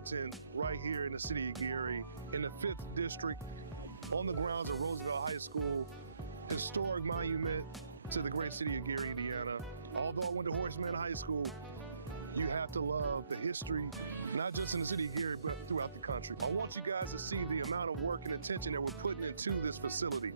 Melton, right here in the city of Gary, in the 5th District, on the grounds of Roosevelt High School, historic monument to the great city of Gary, Indiana. Although I went to Horseman High School, you have to love the history, not just in the city of Gary, but throughout the country. I want you guys to see the amount of work and attention that we're putting into this facility.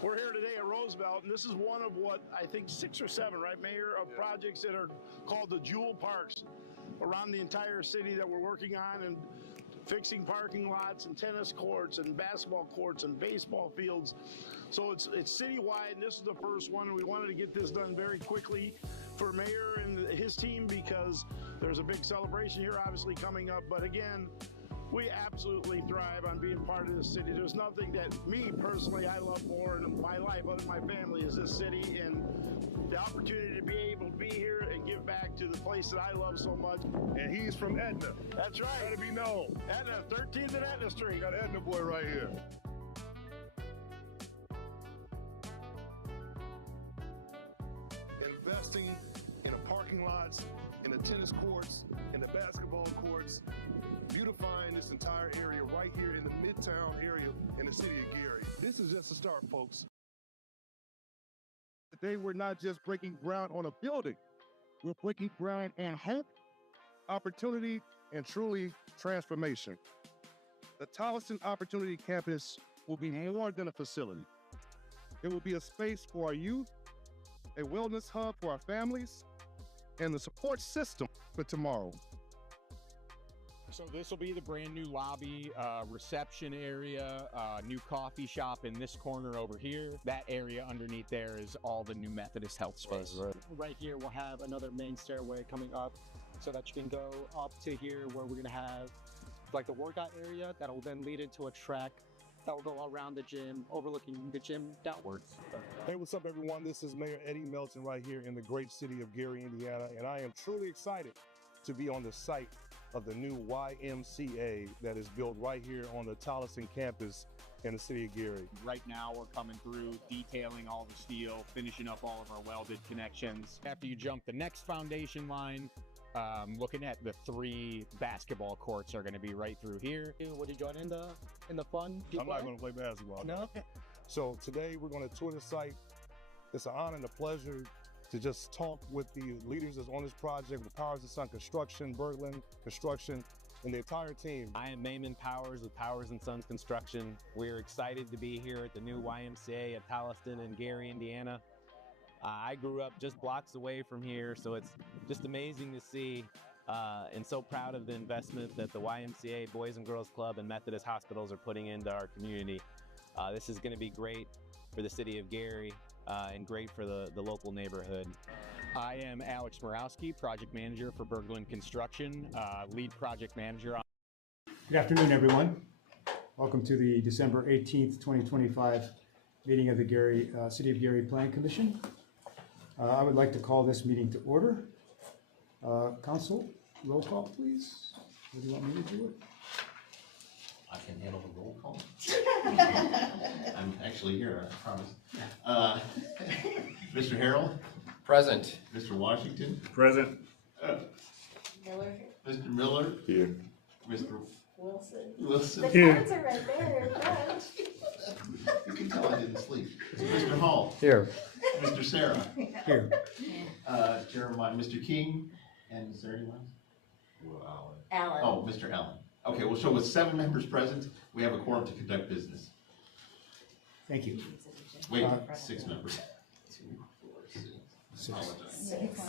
We're here today at Roosevelt, and this is one of what, I think 6 or 7, right, Mayor, of projects that are called the Jewel Parks around the entire city that we're working on, and fixing parking lots and tennis courts and basketball courts and baseball fields. So it's citywide, and this is the first one. We wanted to get this done very quickly for Mayor and his team because there's a big celebration here obviously coming up. But again, we absolutely thrive on being part of this city. There's nothing that me personally I love more in my life other than my family is this city, and the opportunity to be able to be here and give back to the place that I love so much. And he's from Etna. That's right. Gotta be known. Etna, 13th and Etna Street. Got an Etna boy right here. Investing in the parking lots, in the tennis courts, in the basketball courts, beautifying this entire area right here in the Midtown area in the city of Gary. This is just a start, folks. Today, we're not just breaking ground on a building. We're breaking ground on hope, opportunity, and truly transformation. The Tolleson Opportunity Campus will be more than a facility. It will be a space for our youth, a wellness hub for our families, and the support system for tomorrow. So this will be the brand new lobby, reception area, new coffee shop in this corner over here. That area underneath there is all the new Methodist Health Space. Right here we'll have another main stairway coming up so that you can go up to here where we're gonna have like the workout area that will then lead into a track that will go around the gym, overlooking the gym downwards. Hey, what's up, everyone? This is Mayor Eddie Melton right here in the great city of Gary, Indiana, and I am truly excited to be on the site of the new YMCA that is built right here on the Tolleson campus in the city of Gary. Right now we're coming through, detailing all the steel, finishing up all of our welded connections. After you jump the next foundation line, looking at the 3 basketball courts are going to be right through here. Would you join in the fun? I'm not going to play basketball. No? So today we're going to tour the site. It's an honor and a pleasure to just talk with the leaders that's on this project, with Powers & Son Construction, Berglund Construction, and the entire team. I am Mayman Powers with Powers & Sons Construction. We're excited to be here at the new YMCA at Tolleson in Gary, Indiana. I grew up just blocks away from here, so it's just amazing to see and so proud of the investment that the YMCA, Boys and Girls Club, and Methodist Hospitals are putting into our community. This is going to be great for the city of Gary and great for the local neighborhood. I am Alex Morawski, project manager for Berglund Construction, lead project manager. Good afternoon, everyone. Welcome to the December 18th, 2025 meeting of the City of Gary Plan Commission. I would like to call this meeting to order. Council, roll call, please. Or do you want me to do it? I can handle the roll call. I'm actually here, I promise. Mr. Harold? Present. Mr. Washington? Present. Miller? Mr. Miller? Here. Wilson? Wilson? The cards are right there in front. You can tell I didn't sleep. Mr. Hall? Here. Mr. Sarah? Here. Jeremiah, Mr. King, and is there anyone? Allen. Oh, Mr. Allen. Okay, well, so with 7 members present, we have a quorum to conduct business. Thank you. Wait, 6 members. 2, 4, 6. Six.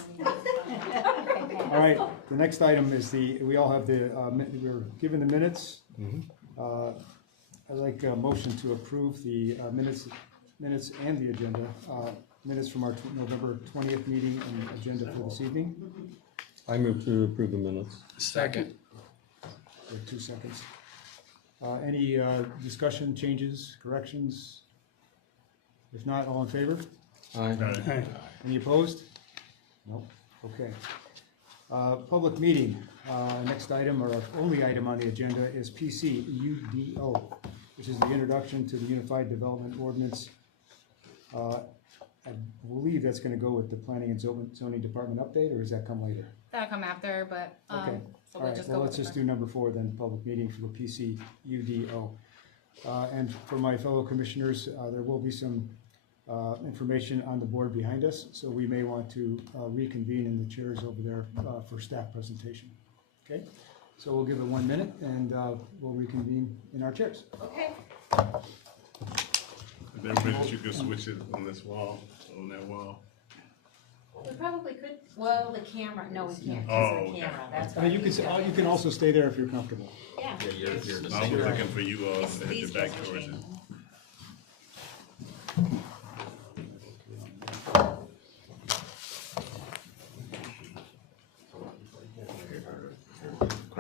All right, the next item is we all have we're given the minutes. I'd like a motion to approve the minutes and the agenda. Minutes from our November 20th meeting and agenda for this evening. I move to approve the minutes. Second. 2 seconds. Any discussion, changes, corrections? If not, all in favor? Aye. Any opposed? Nope. Okay. Public meeting. Next item, or our only item on the agenda, is PCUDO, which is the introduction to the Unified Development Ordinance I believe that's gonna go with the planning and zoning department update, or does that come later? That'll come after, but, Okay. so All we'll right, just well, go let's with just the. do number 4 then, public meeting for the PCUDO. And for my fellow commissioners, there will be some information on the board behind us, so we may want to reconvene in the chairs over there for staff presentation. Okay, so we'll give it 1 minute and we'll reconvene in our chairs. Okay. Then Bridget, you can switch it on this wall, on that wall. We probably could, well, the camera, no, we can't, Oh, because of the okay. camera, that's I why. mean, you can also stay there if you're comfortable. Yeah. Yeah, you're the I was same. looking for you all It's to head these your back guys are towards it.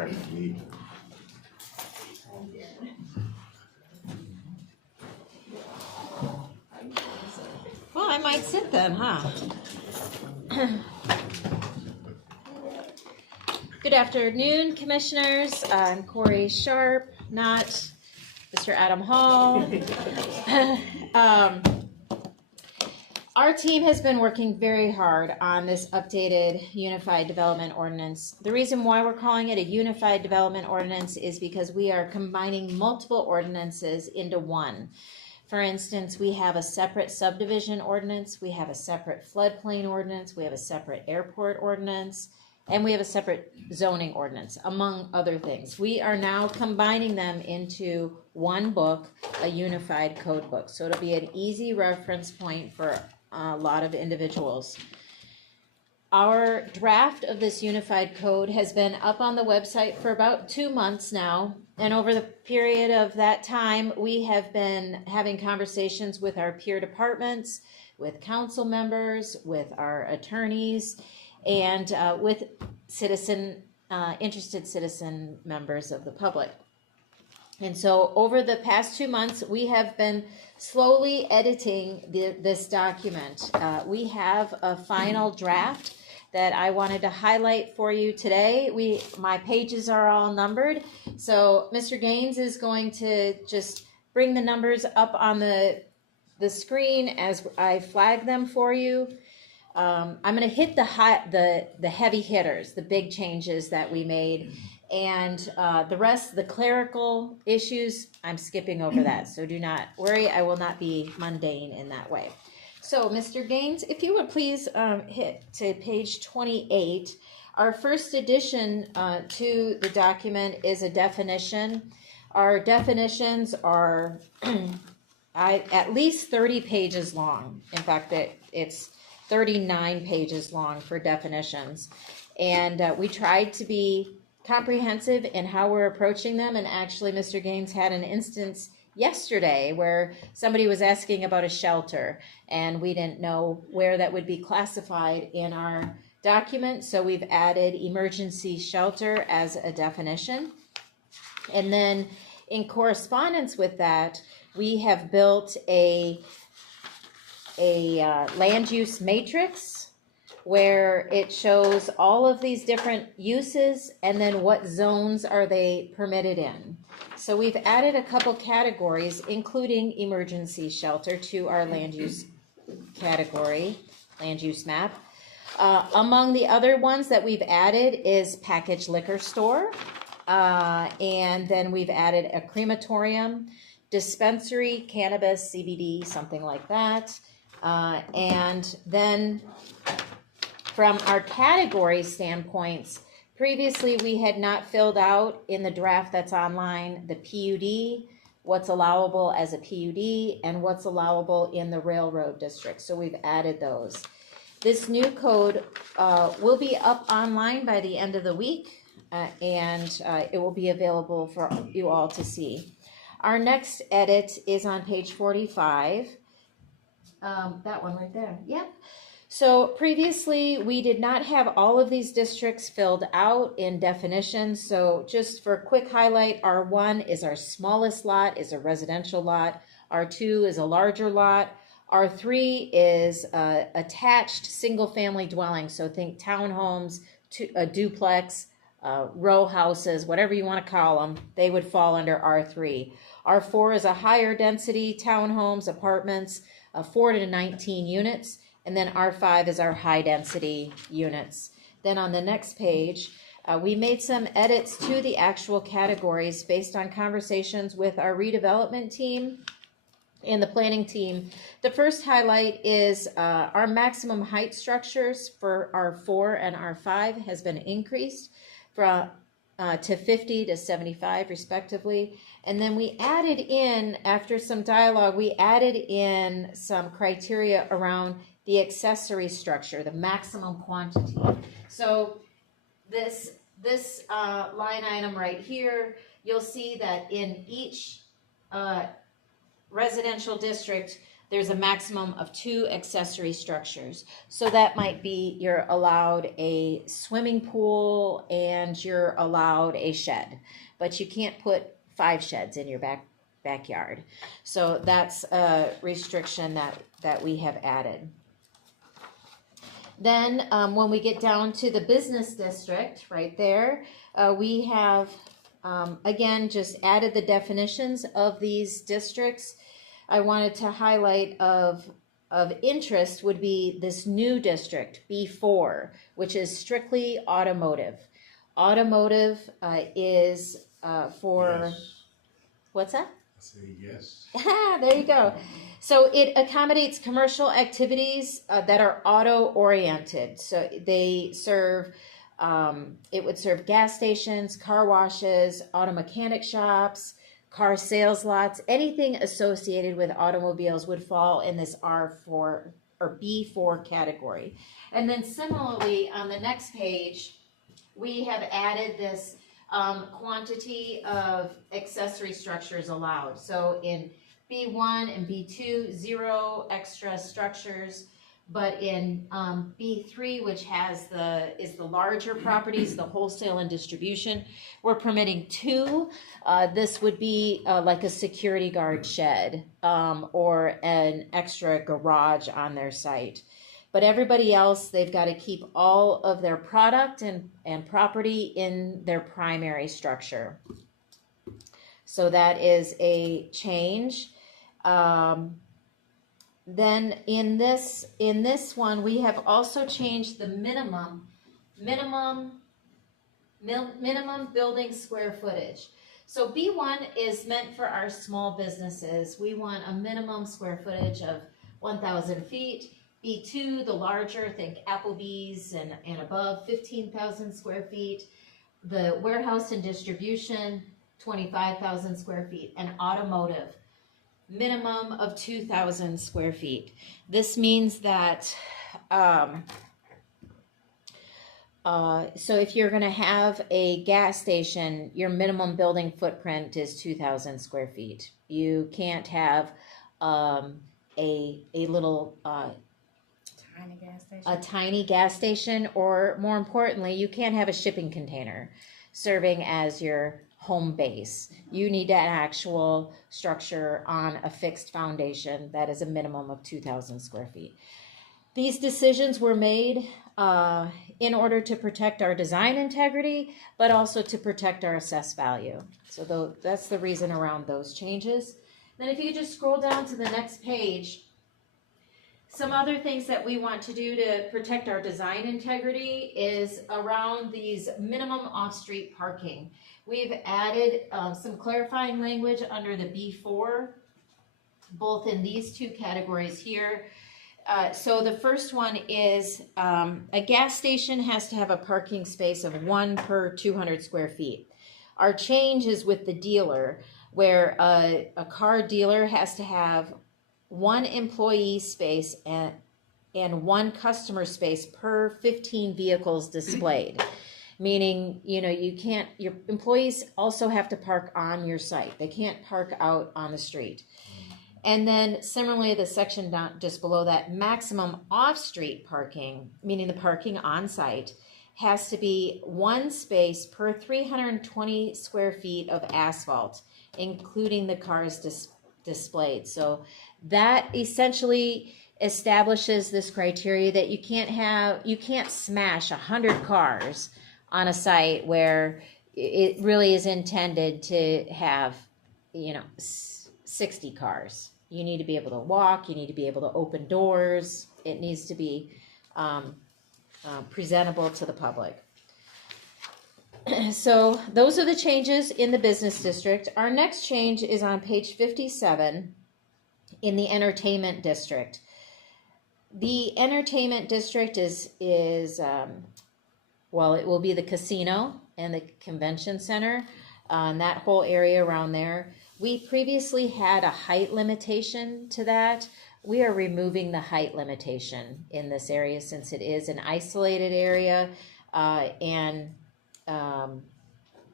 changing. Well, I might sit then, huh? Good afternoon, commissioners. I'm Corey Sharp, not Mr. Adam Hall. Our team has been working very hard on this updated Unified Development Ordinance. The reason why we're calling it a Unified Development Ordinance is because we are combining multiple ordinances into one. For instance, we have a separate subdivision ordinance, we have a separate floodplain ordinance, we have a separate airport ordinance, and we have a separate zoning ordinance, among other things. We are now combining them into one book, a unified code book. So it'll be an easy reference point for a lot of individuals. Our draft of this unified code has been up on the website for about 2 months now. And over the period of that time, we have been having conversations with our peer departments, with council members, with our attorneys, and with interested citizen members of the public. And so over the past 2 months, we have been slowly editing this document. We have a final draft that I wanted to highlight for you today. My pages are all numbered. So Mr. Gaines is going to just bring the numbers up on the screen as I flag them for you. I'm going to hit the heavy hitters, the big changes that we made, and the rest, the clerical issues, I'm skipping over that. So do not worry, I will not be mundane in that way. So, Mr. Gaines, if you would please hit to page 28. Our first addition to the document is a definition. Our definitions are at least 30 pages long. In fact, it's 39 pages long for definitions. And we tried to be comprehensive in how we're approaching them. And actually, Mr. Gaines had an instance yesterday where somebody was asking about a shelter, and we didn't know where that would be classified in our document. So we've added emergency shelter as a definition. And then in correspondence with that, we have built a land use matrix where it shows all of these different uses and then what zones are they permitted in. So we've added a couple categories, including emergency shelter, to our land use category, land use map. Among the other ones that we've added is packaged liquor store, and then we've added a crematorium, dispensary, cannabis, CBD, something like that. And then from our category standpoints, previously we had not filled out in the draft that's online the PUD, what's allowable as a PUD, and what's allowable in the railroad district. So we've added those. This new code will be up online by the end of the week, and it will be available for you all to see. Our next edit is on page 45. That one right there. Yep. So previously, we did not have all of these districts filled out in definitions. So just for a quick highlight, R1 is our smallest lot, is a residential lot. R2 is a larger lot. R3 is attached single-family dwelling. So think townhomes, a duplex, row houses, whatever you want to call them, they would fall under R3. R4 is a higher density townhomes, apartments, 4 to 19 units, and then R5 is our high density units. Then on the next page, we made some edits to the actual categories based on conversations with our redevelopment team and the planning team. The first highlight is our maximum height structures for R4 and R5 has been increased from to 50 to 75 respectively. And then we added in, after some dialogue, we added in some criteria around the accessory structure, the maximum quantity. So this line item right here, you'll see that in each residential district, there's a maximum of 2 accessory structures. So that might be you're allowed a swimming pool and you're allowed a shed, but you can't put 5 sheds in your backyard. So that's a restriction that we have added. Then when we get down to the business district right there, we have again just added the definitions of these districts. I wanted to highlight of interest would be this new district, B4, which is strictly automotive. Automotive is for, Yes. what's that? I say yes. There you go. So it accommodates commercial activities that are auto-oriented. So they serve, it would serve gas stations, car washes, auto mechanic shops, car sales lots, anything associated with automobiles would fall in this R4 or B4 category. And then similarly on the next page, we have added this quantity of accessory structures allowed. So in B1 and B2, 0 extra structures, but in B3, which is the larger properties, the wholesale and distribution, we're permitting 2. This would be like a security guard shed or an extra garage on their site. But everybody else, they've got to keep all of their product and property in their primary structure. So that is a change. Then in this one, we have also changed the minimum building square footage. So B1 is meant for our small businesses. We want a minimum square footage of 1,000 feet. B2, the larger, think Applebee's and above, 15,000 square feet. The warehouse and distribution, 25,000 square feet. And automotive, minimum of 2,000 square feet. This means that, so if you're going to have a gas station, your minimum building footprint is 2,000 square feet. You can't have a little tiny gas station, or more importantly, you can't have a shipping container serving as your home base. You need an actual structure on a fixed foundation that is a minimum of 2,000 square feet. These decisions were made in order to protect our design integrity, but also to protect our assessed value. So that's the reason around those changes. Then if you could just scroll down to the next page, some other things that we want to do to protect our design integrity is around these minimum off-street parking. We've added some clarifying language under the B4, both in these 2 categories here. So the first one is a gas station has to have a parking space of 1 per 200 square feet. Our change is with the dealer, where a car dealer has to have 1 employee space and 1 customer space per 15 vehicles displayed. Meaning, your employees also have to park on your site. They can't park out on the street. And then similarly, the section down just below that, maximum off-street parking, meaning the parking on site, has to be 1 space per 320 square feet of asphalt, including the cars displayed. So that essentially establishes this criteria that you can't smash 100 cars on a site where it really is intended to have 60 cars. You need to be able to walk, you need to be able to open doors, it needs to be presentable to the public. So those are the changes in the business district. Our next change is on page 57 in the entertainment district. The entertainment district is well, it will be the casino and the convention center, and that whole area around there. We previously had a height limitation to that. We are removing the height limitation in this area since it is an isolated area, and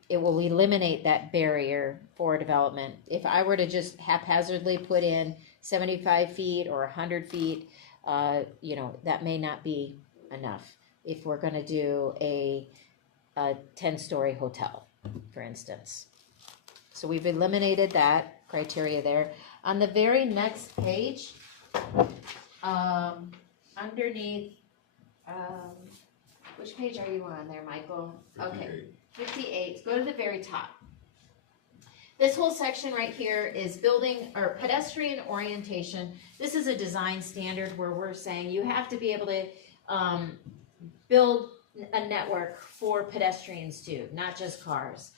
it will eliminate that barrier for development. If I were to just haphazardly put in 75 feet or 100 feet, that may not be enough if we're going to do a 10-story hotel, for instance. So we've eliminated that criteria there. On the very next page, underneath, which page are you on there, Michael? 58. Okay, 58. Go to the very top. This whole section right here is building or pedestrian orientation. This is a design standard where we're saying you have to be able to build a network for pedestrians too, not just cars.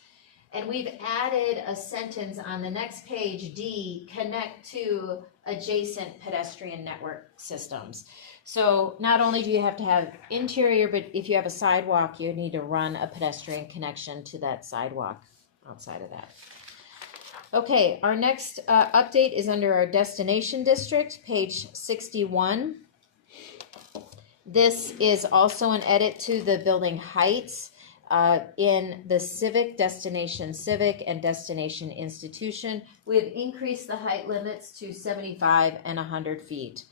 And we've added a sentence on the next page, D, connect to adjacent pedestrian network systems. So not only do you have to have interior, but if you have a sidewalk, you need to run a pedestrian connection to that sidewalk outside of that. Okay, our next update is under our destination district, page 61. This is also an edit to the building heights in the civic, destination civic, and destination institution. We have increased the height limits to 75 and 100 feet.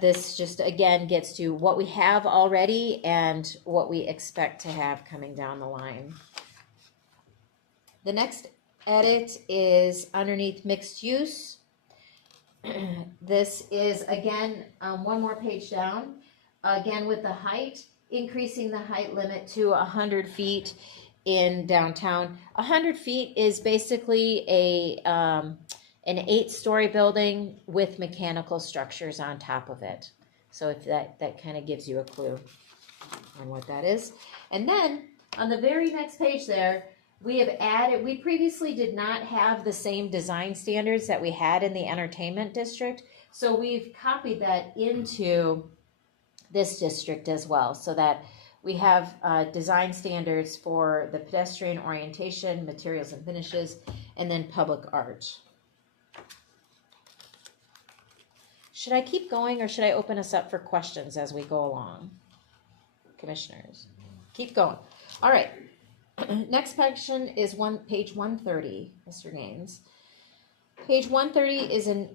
This just, again, gets to what we have already and what we expect to have coming down the line. The next edit is underneath mixed use. This is, again, one more page down. Again, with the height, increasing the height limit to 100 feet in downtown. 100 feet is basically an 8-story building with mechanical structures on top of it. So if that kind of gives you a clue on what that is. And then on the very next page there, we have added, we previously did not have the same design standards that we had in the entertainment district. So we've copied that into this district as well, so that we have design standards for the pedestrian orientation, materials and finishes, and then public art. Should I keep going or should I open us up for questions as we go along? Commissioners, keep going. All right, next section is page 130, Mr. Gaines. Page 130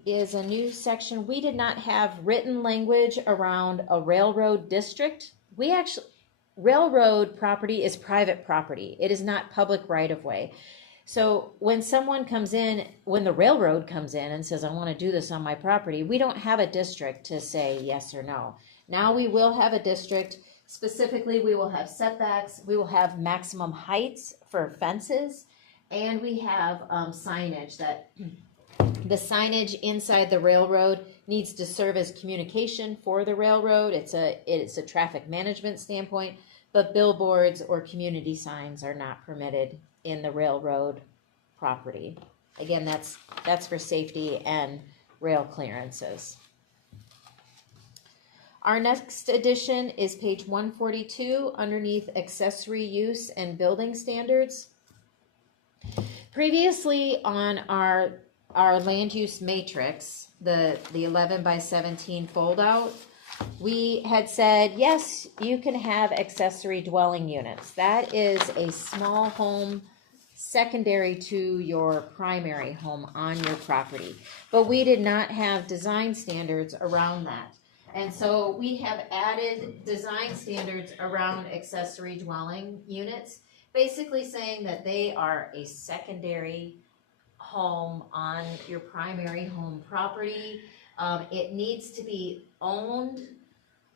is a new section. We did not have written language around a railroad district. Railroad property is private property. It is not public right-of-way. So when the railroad comes in and says, I want to do this on my property, we don't have a district to say yes or no. Now we will have a district. Specifically, we will have setbacks. We will have maximum heights for fences. And we have signage that... The signage inside the railroad needs to serve as communication for the railroad. It's a traffic management standpoint, but billboards or community signs are not permitted in the railroad property. Again, that's for safety and rail clearances. Our next addition is page 142 underneath accessory use and building standards. Previously on our land use matrix, the 11 by 17 fold out, we had said, yes, you can have accessory dwelling units. That is a small home secondary to your primary home on your property. But we did not have design standards around that. And so we have added design standards around accessory dwelling units, basically saying that they are a secondary home on your primary home property. It needs to be owned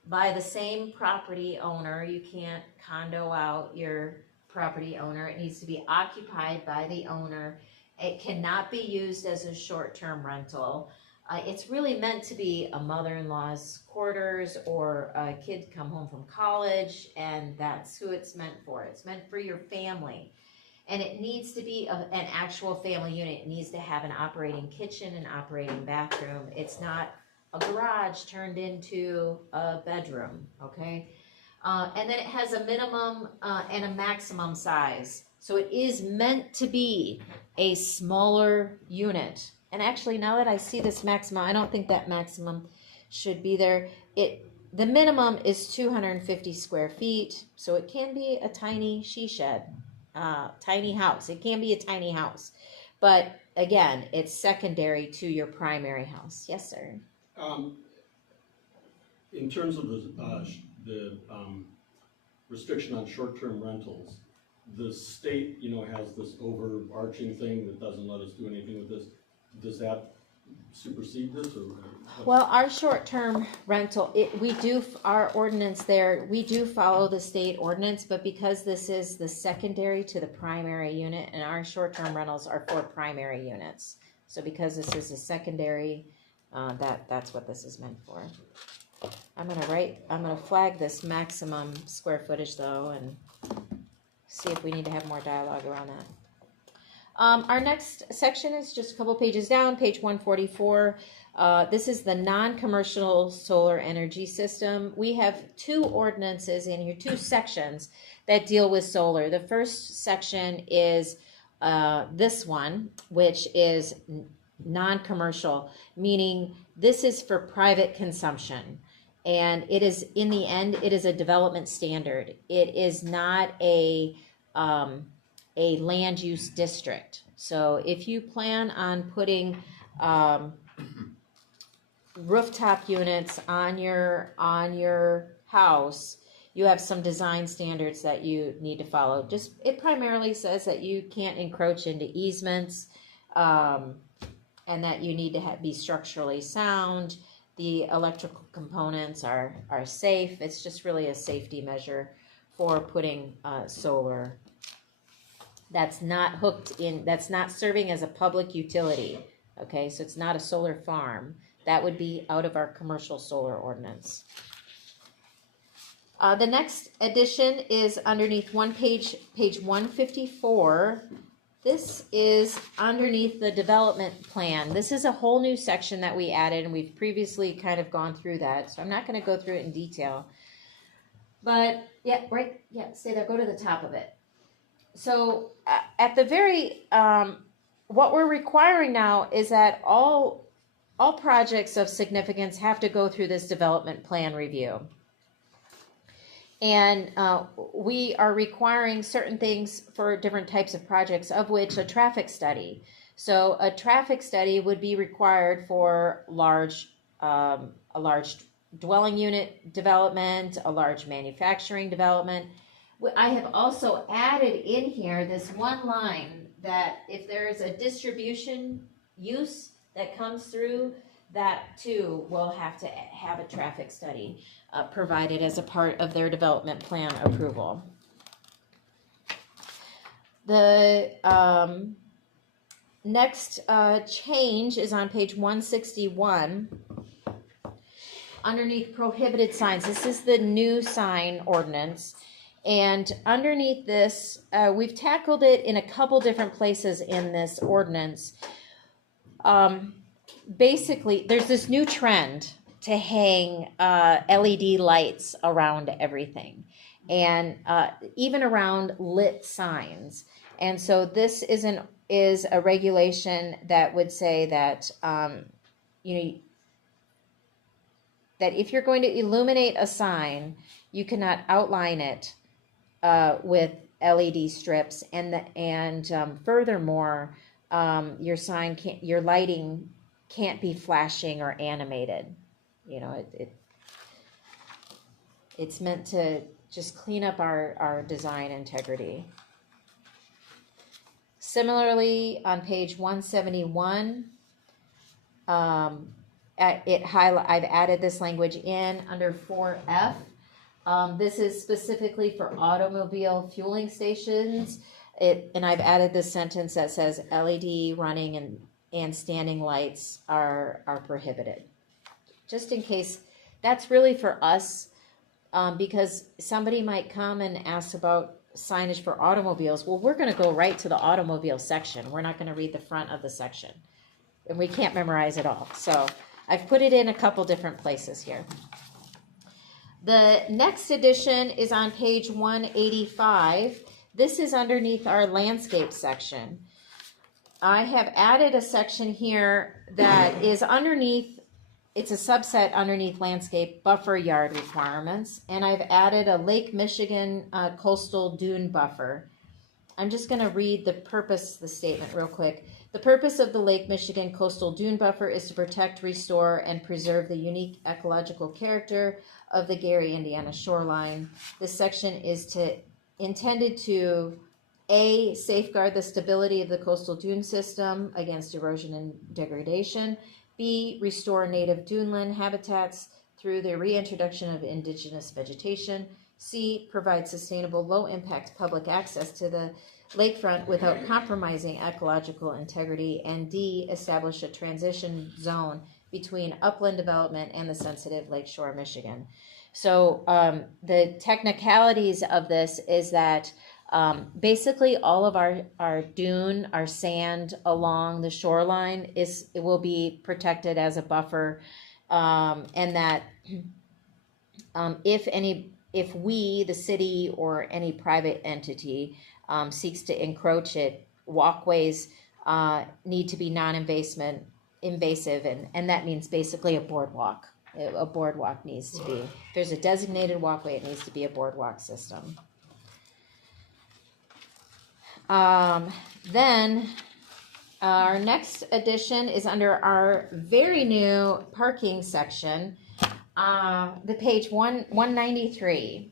by the same property owner. You can't condo out your property owner. It needs to be occupied by the owner. It cannot be used as a short-term rental. It's really meant to be a mother-in-law's quarters or a kid come home from college, and that's who it's meant for. It's meant for your family. And it needs to be an actual family unit. It needs to have an operating kitchen, an operating bathroom. It's not a garage turned into a bedroom, okay? And then it has a minimum and a maximum size. So it is meant to be a smaller unit. And actually, now that I see this maximum, I don't think that maximum should be there. The minimum is 250 square feet, so it can be a tiny she shed, tiny house. It can be a tiny house. But again, it's secondary to your primary house. Yes, sir. In terms of the restriction on short-term rentals, the state, has this overarching thing that doesn't let us do anything with this. Does that supersede this, or? Well, our short-term rental, our ordinance there, we do follow the state ordinance, but because this is the secondary to the primary unit, and our short-term rentals are for primary units. So because this is a secondary, that's what this is meant for. I'm gonna flag this maximum square footage though, and see if we need to have more dialogue around that. Our next section is just a couple pages down, page 144. This is the non-commercial solar energy system. We have two ordinances in here, two sections that deal with solar. The first section is this one, which is non-commercial, meaning this is for private consumption. And it is, in the end, it is a development standard. It is not a land use district. So if you plan on putting rooftop units on your house, you have some design standards that you need to follow. It primarily says that you can't encroach into easements, and that you need to be structurally sound. The electrical components are safe. It's just really a safety measure for putting solar. That's not hooked in, that's not serving as a public utility. Okay, so it's not a solar farm. That would be out of our commercial solar ordinance. The next addition is underneath page 154. This is underneath the development plan. This is a whole new section that we added, and we've previously kind of gone through that, so I'm not going to go through it in detail. But, stay there, go to the top of it. So, at the very, what we're requiring now is that all projects of significance have to go through this development plan review. And we are requiring certain things for different types of projects, of which a traffic study. So a traffic study would be required for a large dwelling unit development, a large manufacturing development. I have also added in here this one line that if there is a distribution use that comes through, that too will have to have a traffic study provided as a part of their development plan approval. The next change is on page 161. Underneath prohibited signs, this is the new sign ordinance. And underneath this, we've tackled it in a couple different places in this ordinance. Basically, there's this new trend to hang LED lights around everything, and even around lit signs. And so this is a regulation that would say that that if you're going to illuminate a sign, you cannot outline it with LED strips, and furthermore, your lighting can't be flashing or animated. It's meant to just clean up our design integrity. Similarly, on page 171, I've added this language in under 4F. This is specifically for automobile fueling stations. And I've added this sentence that says LED running and standing lights are prohibited. Just in case, that's really for us, because somebody might come and ask about signage for automobiles. Well, we're going to go right to the automobile section. We're not going to read the front of the section, and we can't memorize it all. So I've put it in a couple different places here. The next edition is on page 185. This is underneath our landscape section. I have added a section here that is underneath, it's a subset underneath landscape buffer yard requirements, and I've added a Lake Michigan coastal dune buffer. I'm just going to read the purpose of the statement real quick. The purpose of the Lake Michigan coastal dune buffer is to protect, restore, and preserve the unique ecological character of the Gary, Indiana shoreline. This section is intended to A, safeguard the stability of the coastal dune system against erosion and degradation. B, restore native duneland habitats through the reintroduction of indigenous vegetation. C, provide sustainable low-impact public access to the lakefront without compromising ecological integrity. And D, establish a transition zone between upland development and the sensitive Lakeshore, Michigan. So the technicalities of this is that basically all of our dune, our sand along the shoreline it will be protected as a buffer, and that if we, the city, or any private entity seeks to encroach it, walkways need to be non-invasive, and that means basically a boardwalk. A boardwalk needs to be, if there's a designated walkway, it needs to be a boardwalk system. Then our next addition is under our very new parking section, the page 193.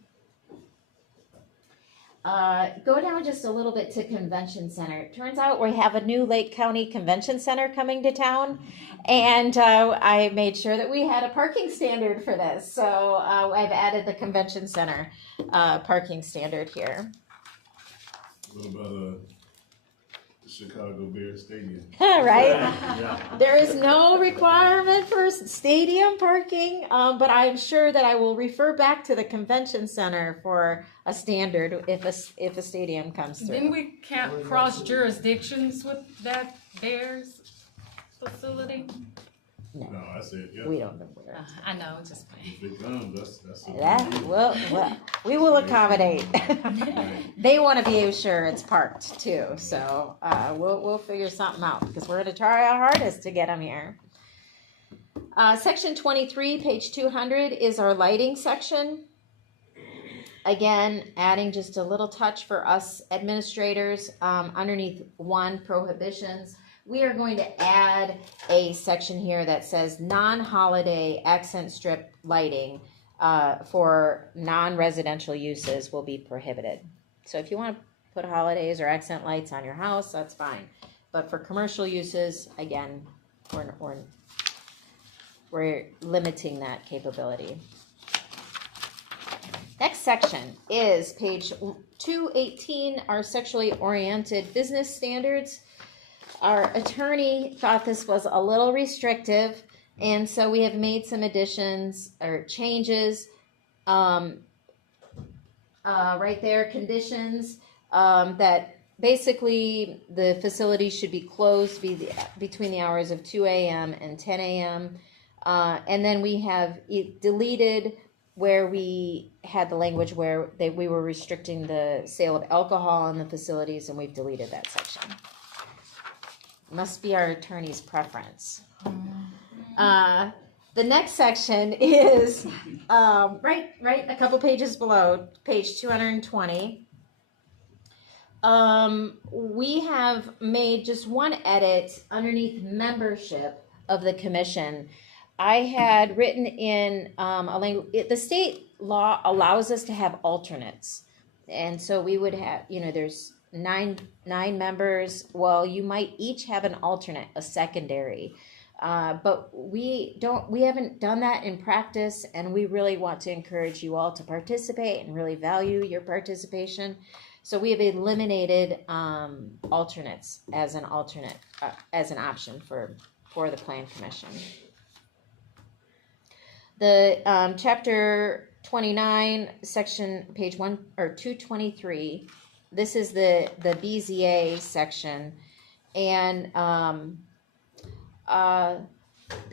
Go down just a little bit to Convention Center. It turns out we have a new Lake County Convention Center coming to town, and I made sure that we had a parking standard for this. So I've added the Convention Center parking standard here. What about the Chicago Bears Stadium? Right? Yeah. There is no requirement for stadium parking, but I'm sure that I will refer back to the Convention Center for a standard if a stadium comes through. Then we can't cross jurisdictions with that Bears facility. No, I said, yeah. We don't know where. I know, just If it comes, that's it. That well, we will accommodate. They want to be sure it's parked too, so we'll figure something out because we're going to try our hardest to get them here. Section 23, page 200 is our lighting section. Again, adding just a little touch for us administrators underneath 1, prohibitions. We are going to add a section here that says non-holiday accent strip lighting for non-residential uses will be prohibited. So if you want to put holidays or accent lights on your house, that's fine. But for commercial uses, again, we're limiting that capability. Next section is page 218, our sexually oriented business standards. Our attorney thought this was a little restrictive, and so we have made some additions or changes. Right there, conditions that basically the facility should be closed between the hours of 2 a.m. and 10 a.m. And then we have deleted where we had the language where we were restricting the sale of alcohol in the facilities, and we've deleted that section. Must be our attorney's preference. The next section is right a couple pages below, page 220. We have made just one edit underneath membership of the commission. I had written in a language, the state law allows us to have alternates. And so we would have, there's nine members. Well, you might each have an alternate, a secondary. But we haven't done that in practice, and we really want to encourage you all to participate and really value your participation. So we have eliminated alternates as an option for the Plan Commission. The chapter 29, section page 223. This is the BZA section, and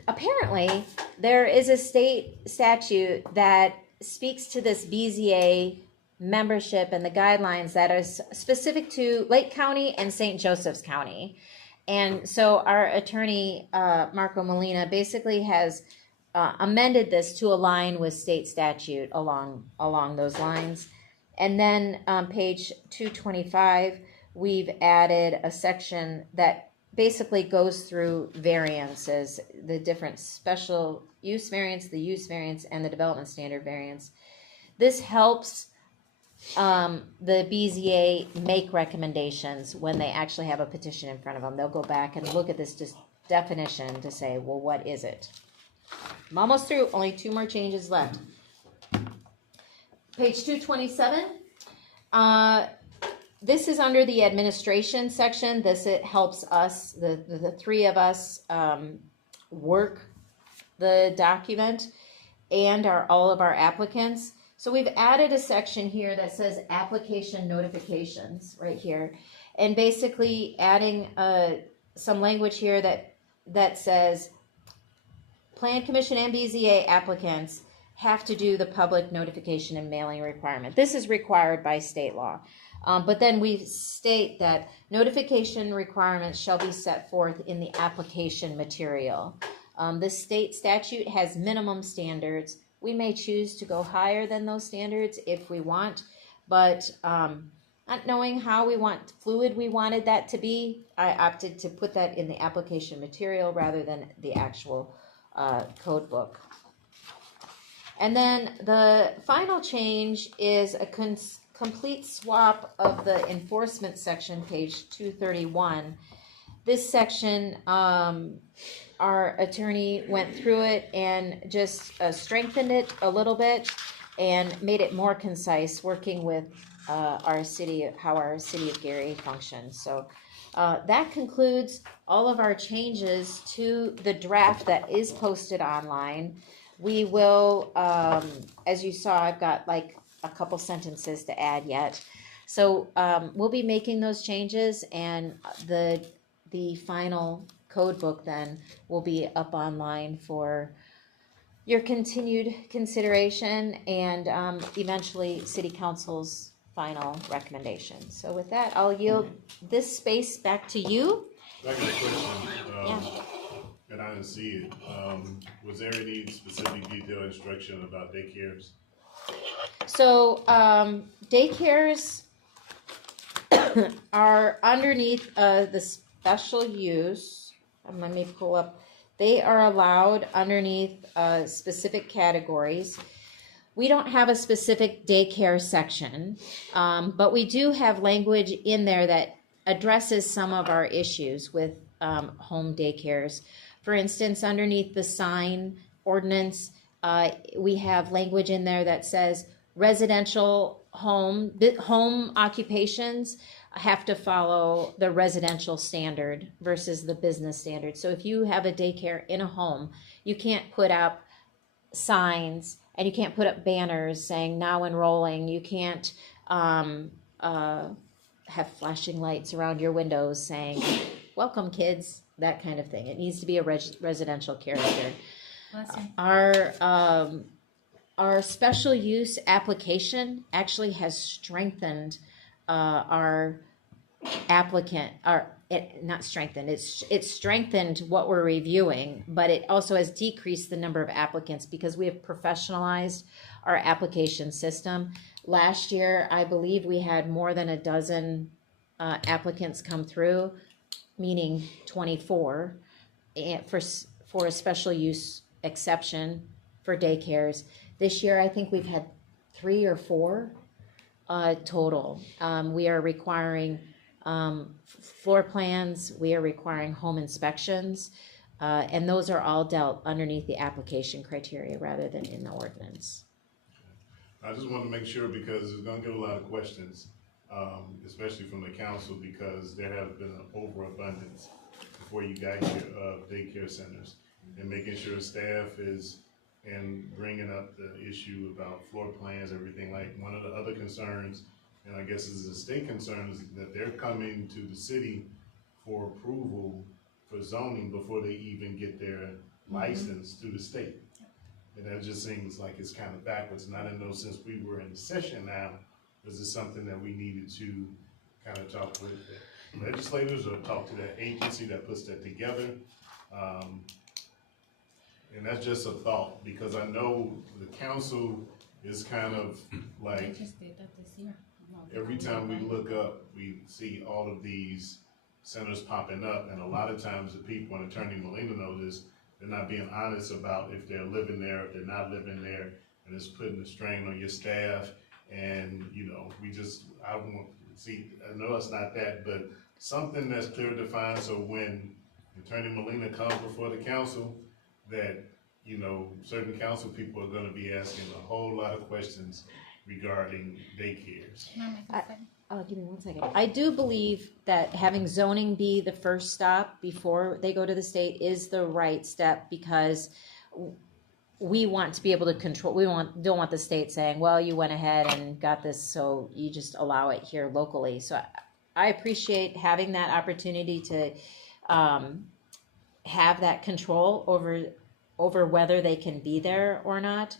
apparently there is a state statute that speaks to this BZA membership and the guidelines that is specific to Lake County and St. Joseph's County. And so our attorney, Marco Molina, basically has amended this to align with state statute along those lines. And then on page 225, we've added a section that basically goes through variances, the different special use variance, the use variance, and the development standard variance. This helps the BZA make recommendations when they actually have a petition in front of them. They'll go back and look at this definition to say, well, what is it? I'm almost through, only 2 more changes left. Page 227. This is under the administration section. It helps us, the 3 of us, work the document and all of our applicants. So we've added a section here that says application notifications right here, and basically adding some language here that says Plan Commission and BZA applicants have to do the public notification and mailing requirement. This is required by state law. But then we state that notification requirements shall be set forth in the application material. The state statute has minimum standards. We may choose to go higher than those standards if we want, but not knowing how fluid we wanted that to be, I opted to put that in the application material rather than the actual code book. And then the final change is a complete swap of the enforcement section, page 231. This section, our attorney went through it and just strengthened it a little bit and made it more concise, working with how our city of Gary functions. So that concludes all of our changes to the draft that is posted online. We will, as you saw, I've got like a couple sentences to add yet. So we'll be making those changes, and the final code book then will be up online for your continued consideration and eventually City Council's final recommendation. So with that, I'll yield this space back to you. I got a question. And I didn't see it. Was there any specific detailed instruction about daycares? So daycares are underneath the special use. Let me pull up. They are allowed underneath specific categories. We don't have a specific daycare section, but we do have language in there that addresses some of our issues with home daycares. For instance, underneath the sign ordinance, we have language in there that says residential home occupations have to follow the residential standard versus the business standard. So if you have a daycare in a home, you can't put up signs and you can't put up banners saying now enrolling. You can't have flashing lights around your windows saying welcome kids, that kind of thing. It needs to be a residential character. Our special use application actually has strengthened our applicant, it's strengthened what we're reviewing, but it also has decreased the number of applicants because we have professionalized our application system. Last year, I believe we had more than a dozen applicants come through, meaning 24 for a special use exception for daycares. This year, I think we've had 3 or 4 total. We are requiring floor plans, we are requiring home inspections, and those are all dealt underneath the application criteria rather than in the ordinance. I just want to make sure because it's going to get a lot of questions. especially from the council, because there has been an overabundance before you got here of daycare centers, and making sure staff is, and bringing up the issue about floor plans, everything. Like, one of the other concerns, and I guess is a state concern, is that they're coming to the city for approval for zoning before they even get their license through the state. And that just seems like it's kind of backwards. And I didn't know, since we were in session now, was this something that we needed to kind of talk with the legislators or talk to that agency that puts that together? And that's just a thought, because I know the council is kind of like, They just did that this year. every time we look up, we see all of these centers popping up, and a lot of times the people, and Attorney Molina knows this, they're not being honest about if they're living there, if they're not living there, and it's putting a strain on your staff. And, you know, I want, see, I know it's not that, but something that's clear defined, so when Attorney Molina comes before the council, that, you know, certain council people are gonna be asking a whole lot of questions regarding daycares. Give me 1 second. I do believe that having zoning be the first stop before they go to the state is the right step, because we want to be able to control. Don't want the state saying, "Well, you went ahead and got this, so you just allow it here locally." So I appreciate having that opportunity to have that control over whether they can be there or not.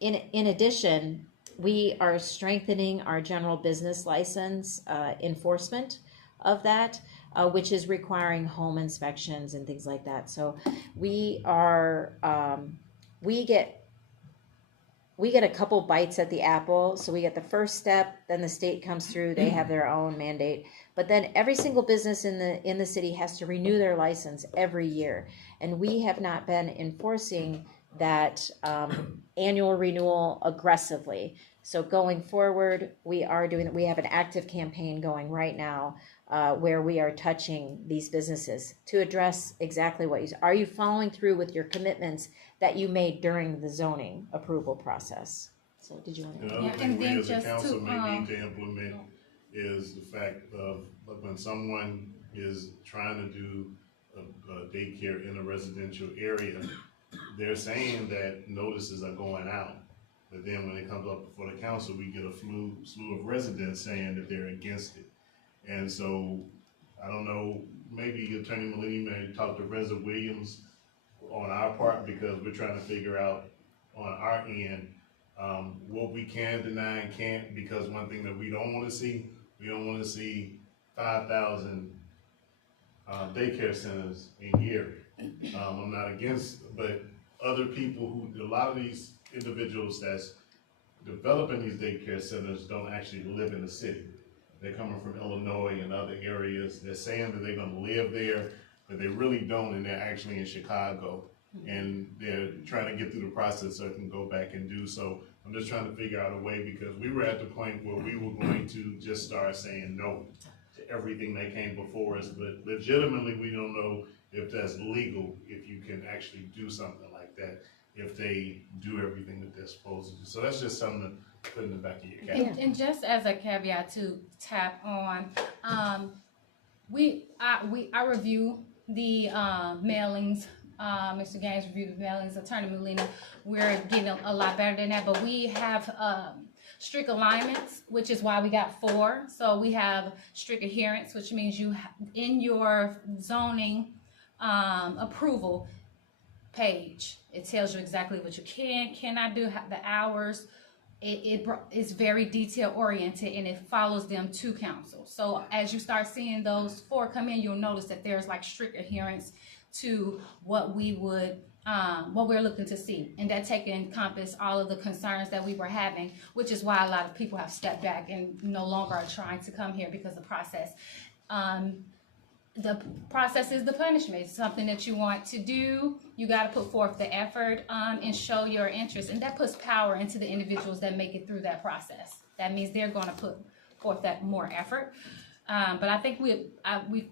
In addition, we are strengthening our general business license enforcement of that, which is requiring home inspections and things like that. So we are we get a couple bites at the apple. So we get the first step, then the state comes through, they have their own mandate, but then every single business in the city has to renew their license every year, and we have not been enforcing that annual renewal aggressively. So going forward, we have an active campaign going right now where we are touching these businesses to address exactly what are you following through with your commitments that you made during the zoning approval process? So did you want to? Another thing we as a council may need to implement is the fact of when someone is trying to do a daycare in a residential area, they're saying that notices are going out. But then when it comes up before the council, we get a slew of residents saying that they're against it. And so, I don't know, maybe Attorney Molina may talk to President Williams on our part, because we're trying to figure out on our end what we can deny and can't, because one thing that we don't want to see, 5,000 daycare centers in here. I'm not against, but other people a lot of these individuals that's developing these daycare centers don't actually live in the city. They're coming from Illinois and other areas. They're saying that they're gonna live there, but they really don't, and they're actually in Chicago. And they're trying to get through the process so they can go back and do so. I'm just trying to figure out a way, because we were at the point where we were going to just start saying no to everything that came before us, but legitimately we don't know if that's legal, if you can actually do something like that, if they do everything that they're supposed to do. So that's just something to put in the back of your calendar. And just as a caveat to tap on, I review the mailings. Mr. Gaines reviewed the mailings. Attorney Molina, we're getting a lot better than that, but we have strict alignments, which is why we got 4. So we have strict adherence, which means you in your zoning approval page, it tells you exactly what you cannot do, the hours. It is very detail oriented, and it follows them to council. So as you start seeing those 4 come in, you'll notice that there's like strict adherence to what we would what we're looking to see, and that encompass all of the concerns that we were having, which is why a lot of people have stepped back and no longer are trying to come here, because the process is the punishment. It's something that you want to do. You got to put forth the effort and show your interest, and that puts power into the individuals that make it through that process. That means they're going to put forth that more effort. But I think we're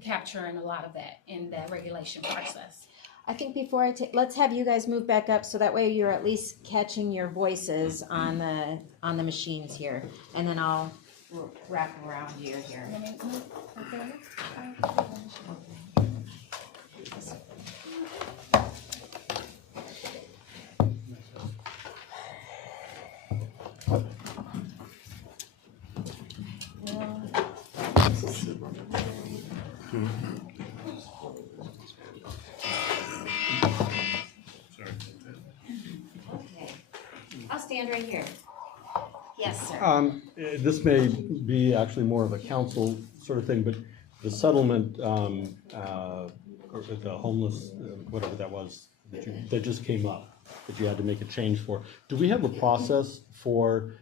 capturing a lot of that in that regulation process. I think before let's have you guys move back up, so that way you're at least catching your voices on the machines here, and then I'll wrap around you here. Okay, I'll stand right here. Yes, sir. This may be actually more of a council sort of thing, but the settlement, or the homeless, whatever that was, that just came up, that you had to make a change for. Do we have a process for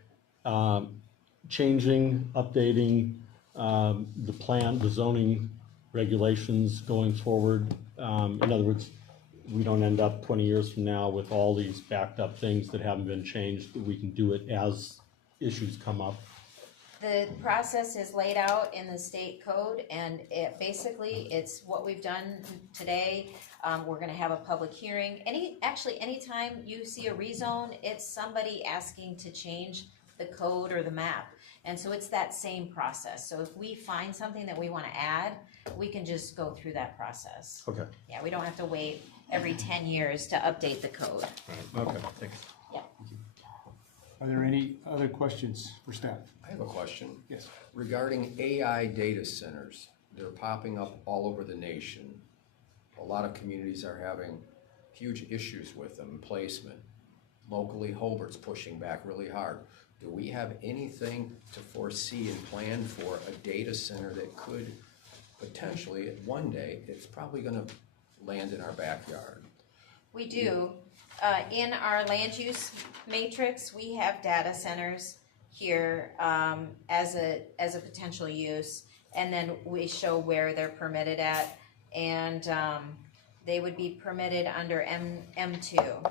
changing, updating the plan, the zoning regulations going forward? In other words, we don't end up 20 years from now with all these backed up things that haven't been changed, that we can do it as issues come up. The process is laid out in the state code, and it's what we've done today. We're gonna have a public hearing. Anytime you see a rezone, it's somebody asking to change the code or the map. And so it's that same process. So if we find something that we wanna add, we can just go through that process. Okay. Yeah, we don't have to wait every 10 years to update the code. Okay, thanks. Yeah. Are there any other questions for staff? I have a question. Yes. Regarding AI data centers, they're popping up all over the nation. A lot of communities are having huge issues with them, placement. Locally, Hobart's pushing back really hard. Do we have anything to foresee and plan for a data center that could potentially, one day, it's probably gonna land in our backyard? We do. In our land use matrix, we have data centers here as a potential use, and then we show where they're permitted at, and they would be permitted under M2,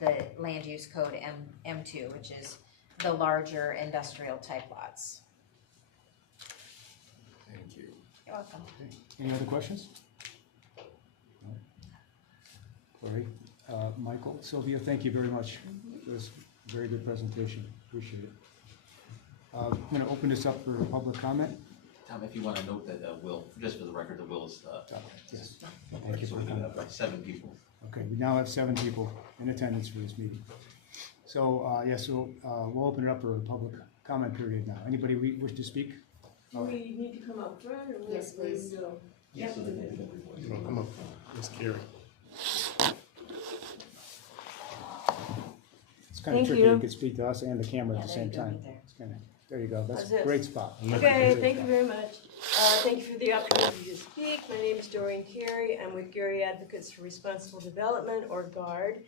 the land use code M2, which is the larger industrial type lots. Thank you. You're welcome. Okay. Any other questions? No. Corey, Michael, Sylvia, thank you very much for this very good presentation. Appreciate it. I'm going to open this up for public comment. Tom, if you want to note that Will, just for the record, the Will is. Yes. Thank you so for we coming. have 7 people. Okay, we now have 7 people in attendance for this meeting. So, we'll open it up for a public comment period now. Anybody wish to speak? Do we need to come up front or? Yes, please. Yeah. Come up, Ms. Carey. It's kind of Thank tricky. you. You could speak to us and the camera at the same time. It's kind of, there you go. That's How's a this? great spot. Okay, thank you very much. Thank you for the opportunity to speak. My name is Doreen Carey. I'm with Gary Advocates for Responsible Development, or GARD.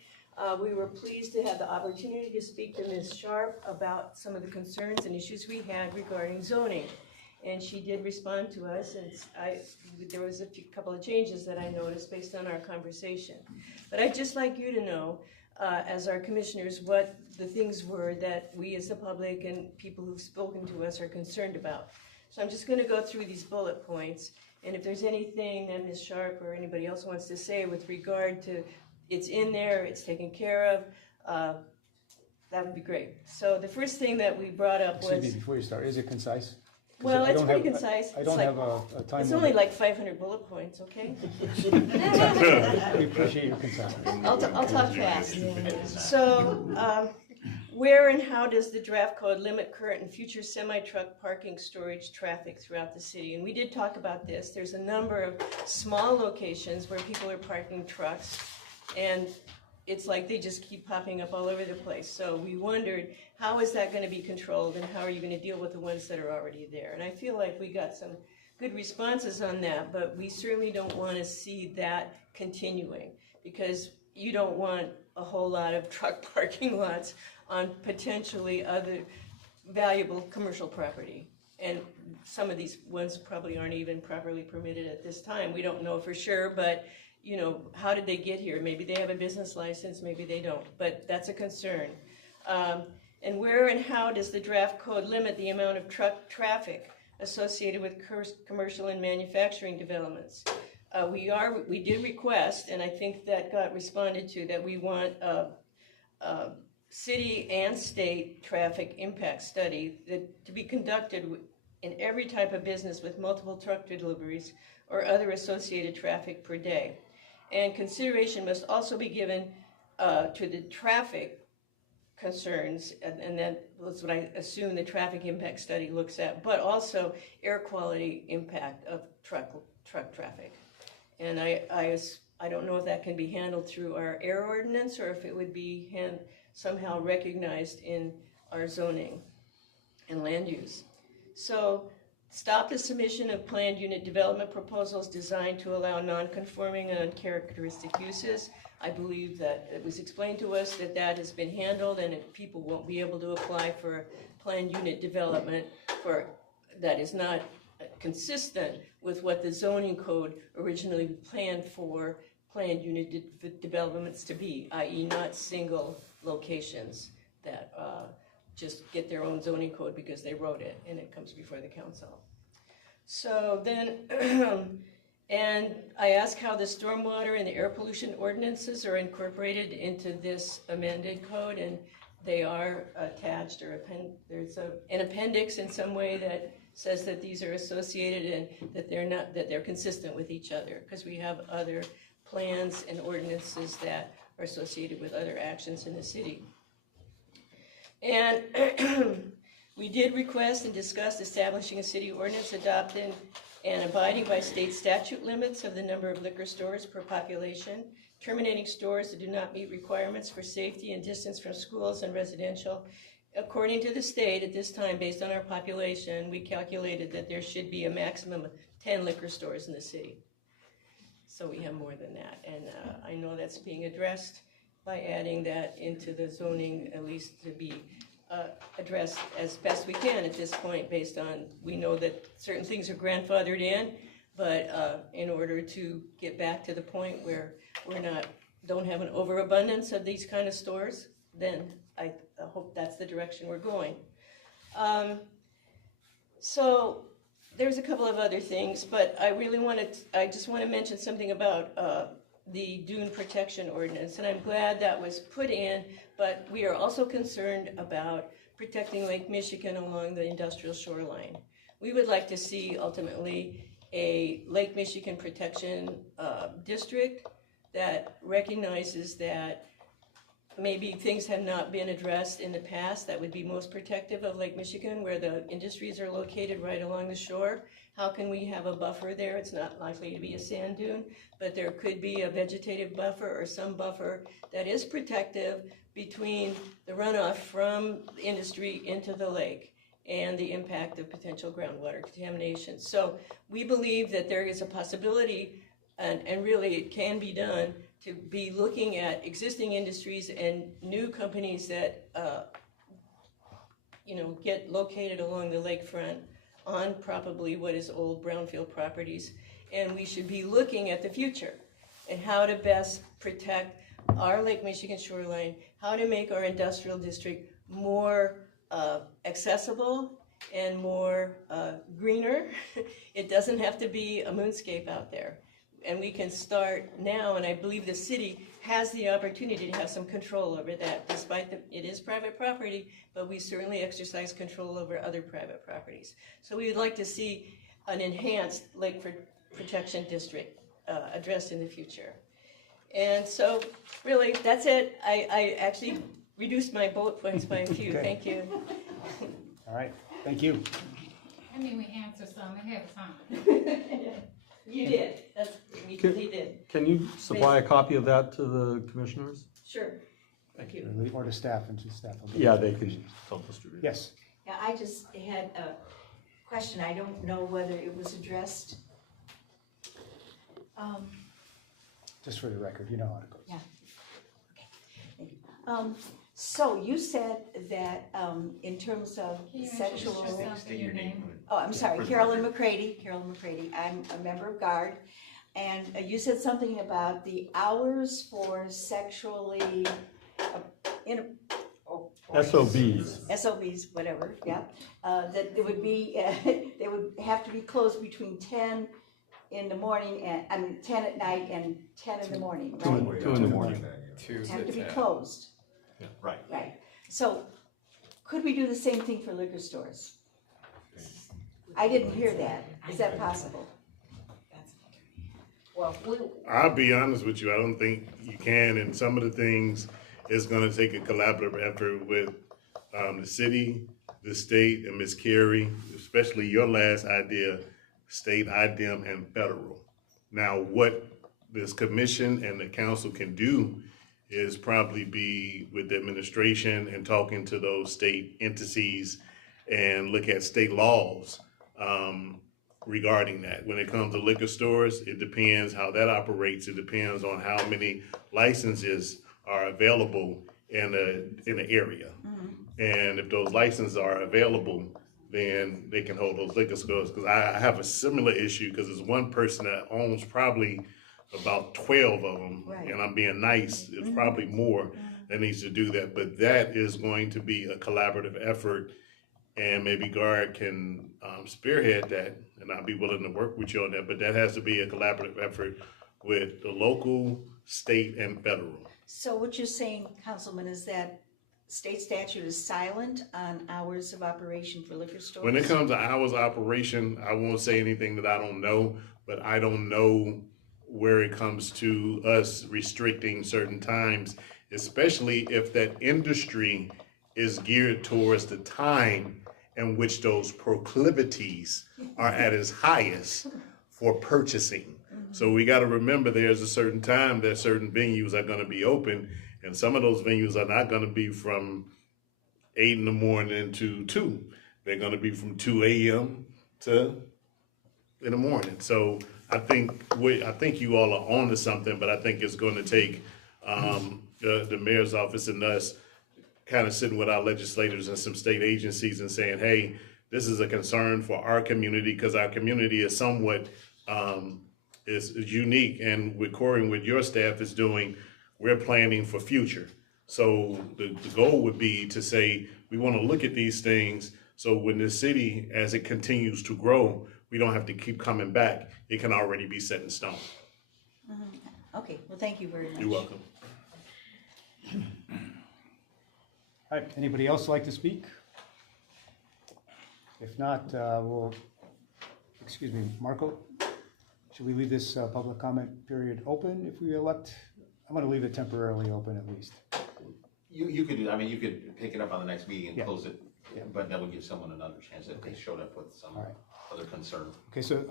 We were pleased to have the opportunity to speak to Ms. Sharp about some of the concerns and issues we had regarding zoning. And she did respond to us, and there was a couple of changes that I noticed based on our conversation. But I'd just like you to know, as our commissioners, what the things were that we as the public and people who've spoken to us are concerned about. So I'm just gonna go through these bullet points, and if there's anything that Ms. Sharp or anybody else wants to say with regard to it's in there, it's taken care of, that would be great. So the first thing that we brought up was... Excuse me, before you start, is it concise? Well, it's pretty concise. I don't have a time It's limit. only like 500 bullet points, okay? We appreciate your concise. I'll talk fast. So, where and how does the draft code limit current and future semi-truck parking storage traffic throughout the city? And we did talk about this. There's a number of small locations where people are parking trucks, and it's like they just keep popping up all over the place. So we wondered, how is that going to be controlled, and how are you going to deal with the ones that are already there? And I feel like we got some good responses on that, but we certainly don't want to see that continuing, because you don't want a whole lot of truck parking lots on potentially other valuable commercial property. And some of these ones probably aren't even properly permitted at this time. We don't know for sure, but you know, how did they get here? Maybe they have a business license, maybe they don't, but that's a concern. And where and how does the draft code limit the amount of truck traffic associated with commercial and manufacturing developments? We did request, and I think that got responded to, that we want city and state traffic impact study that to be conducted in every type of business with multiple truck deliveries or other associated traffic per day. And consideration must also be given to the traffic concerns, and that was what I assume the traffic impact study looks at, but also air quality impact of truck traffic. And I don't know if that can be handled through our air ordinance or if it would be somehow recognized in our zoning and land use. So stop the submission of planned unit development proposals designed to allow non-conforming and uncharacteristic uses. I believe that it was explained to us that that has been handled and that people won't be able to apply for planned unit development that is not consistent with what the zoning code originally planned for planned unit developments to be, i.e. not single locations that just get their own zoning code because they wrote it and it comes before the council. So then, and I asked how the stormwater and the air pollution ordinances are incorporated into this amended code, and they are attached, or there's an appendix in some way that says that these are associated and that they're consistent with each other, because we have other plans and ordinances that are associated with other actions in the city. And we did request and discuss establishing a city ordinance adopting and abiding by state statute limits of the number of liquor stores per population, terminating stores that do not meet requirements for safety and distance from schools and residential. According to the state, at this time, based on our population, we calculated that there should be a maximum of 10 liquor stores in the city. So we have more than that, and I know that's being addressed by adding that into the zoning, at least to be addressed as best we can at this point, based on, we know that certain things are grandfathered in, but in order to get back to the point where don't have an overabundance of these kind of stores, then I hope that's the direction we're going. So there's a couple of other things, but I just want to mention something about the dune protection ordinance, and I'm glad that was put in, but we are also concerned about protecting Lake Michigan along the industrial shoreline. We would like to see ultimately a Lake Michigan protection district that recognizes that maybe things have not been addressed in the past that would be most protective of Lake Michigan, where the industries are located right along the shore. How can we have a buffer there? It's not likely to be a sand dune, but there could be a vegetative buffer or some buffer that is protective between the runoff from the industry into the lake and the impact of potential groundwater contamination. So we believe that there is a possibility, and really it can be done, to be looking at existing industries and new companies that get located along the lakefront on probably what is old brownfield properties. And we should be looking at the future and how to best protect our Lake Michigan shoreline, how to make our industrial district more accessible and more greener. It doesn't have to be a moonscape out there. And we can start now, and I believe the city has the opportunity to have some control over that, despite it is private property, but we certainly exercise control over other private properties. So we would like to see an enhanced lake protection district addressed in the future. And so, really, that's it. I actually reduced my bullet points by a few. Okay. Thank you. All right, thank you. I mean, we answered some ahead of time. You did. He did. Can you supply a copy of that to the commissioners? Sure. Thank you. Or to staff, and to staff. Yeah, they can self-distribute. Yes. Yeah, I just had a question. I don't know whether it was addressed. Just for the record, you know how it goes. Yeah. Okay. Thank you. So you said that in terms of sexual. State your name. Oh, I'm sorry, Carolyn McCready. I'm a member of GUARD, and you said something about the hours for sexually SOBs, whatever. Yeah, that there would be they would have to be closed between 10 in the morning and 10 at night and 10 in the morning, right? 2 in the morning. Have to be closed. Yeah, right. Right. So, could we do the same thing for liquor stores? I didn't hear that. Is that possible? Well, I'll be honest with you, I don't think you can, and some of the things is gonna take a collaborative effort with, the city, the state, and Ms. Carey, especially your last idea, state, IDEM, and federal. Now, what this commission and the council can do is probably be with the administration and talking to those state entities and look at state laws, regarding that. When it comes to liquor stores, it depends how that operates. It depends on how many licenses are available in the area. And if those licenses are available, then they can hold those liquor stores. Because I have a similar issue, because there's one person that owns probably about 12 of them, and I'm being nice, it's probably more that needs to do that. But that is going to be a collaborative effort, and maybe GARD can spearhead that, and I'll be willing to work with you on that. But that has to be a collaborative effort with the local, state, and federal. So what you're saying, Councilman, is that state statute is silent on hours of operation for liquor stores? When it comes to hours of operation, I won't say anything that I don't know, but I don't know where it comes to us restricting certain times, especially if that industry is geared towards the time in which those proclivities are at its highest for purchasing. So we got to remember there's a certain time that certain venues are going to be open, and some of those venues are not going to be from 8 in the morning to 2. They're going to be from 2 a.m. to in the morning. So I think you all are on to something, but I think it's going to take the mayor's office and us kind of sitting with our legislators and some state agencies and saying, hey, this is a concern for our community, because our community is somewhat is unique. And with Corey and with your staff is doing, we're planning for future. So the goal would be to say, we want to look at these things so when the city, as it continues to grow, we don't have to keep coming back. It can already be set in stone. Okay, well, thank you very much. You're welcome. All right, anybody else like to speak? If not, excuse me, Marco, should we leave this public comment period open if we elect? I'm gonna leave it temporarily open at least. You could do, I mean, you could pick it up on the next meeting and Yeah. close it, Yeah. but that would give someone another chance if they showed up with some other concern. Okay, so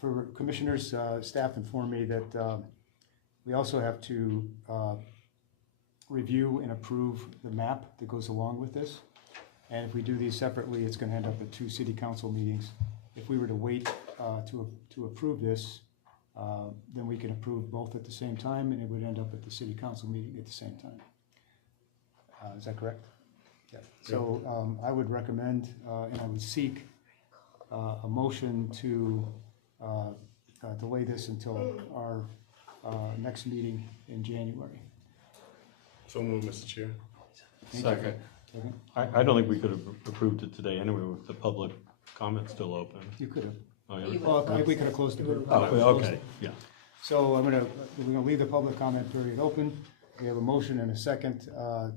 for commissioners, staff informed me that we also have to review and approve the map that goes along with this. And if we do these separately, it's gonna end up at 2 city council meetings. If we were to wait to approve this, then we can approve both at the same time, and it would end up at the city council meeting at the same time. Is that correct? Yeah. So I would recommend, and I would seek a motion to delay this until our next meeting in January. So move, Mr. Chair. Second. I don't think we could have approved it today anyway with the public comment still open. You could have. Oh, yeah. Well, we could have closed it. Oh, okay, yeah. So we're gonna leave the public comment period open. We have a motion and a second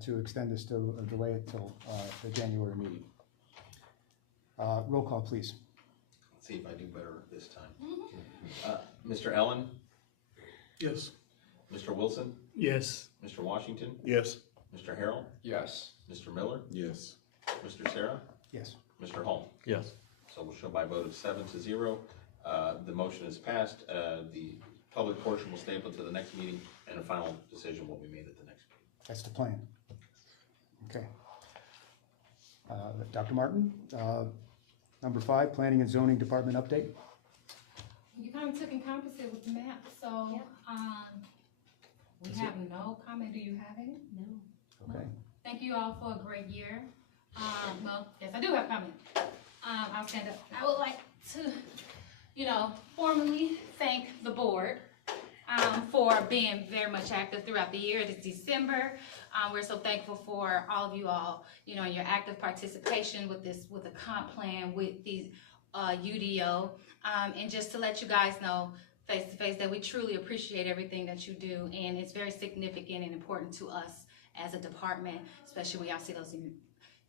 to extend this to delay it till the January meeting. Roll call, please. Let's see if I do better this time. Mr. Ellen? Yes. Mr. Wilson? Yes. Mr. Washington? Yes. Mr. Harrell? Yes. Mr. Miller? Yes. Mr. Sarah? Yes. Mr. Hall? Yes. So we'll show by a vote of 7-0. The motion is passed. The public portion will stay up until the next meeting, and a final decision will be made at the next meeting. That's the plan. Okay. Dr. Martin, number 5, Planning and Zoning Department update. You kind of took and encompassed it with the map, so, we have no comment. Do you have any? No. Okay. Thank you all for a great year. Well, yes, I do have comment. I'll stand up. I would like to, formally thank the board for being very much active throughout the year. It is December. We're so thankful for all of you all, your active participation with the comp plan, with the UDO, and just to let you guys know face to face that we truly appreciate everything that you do, and it's very significant and important to us as a department, especially when y'all see those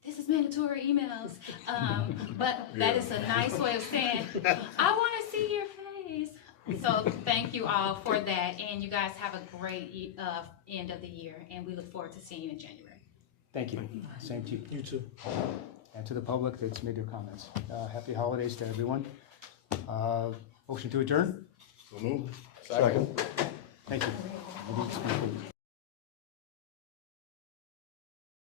this is mandatory emails. But that is a nice way of saying, I want to see your face. So thank you all for that. And you guys have a great end of the year. And we look forward to seeing you in January. Thank you. Same to you. You too. And to the public that's made their comments. Happy holidays to everyone. Motion to adjourn? So move. Second. Thank you.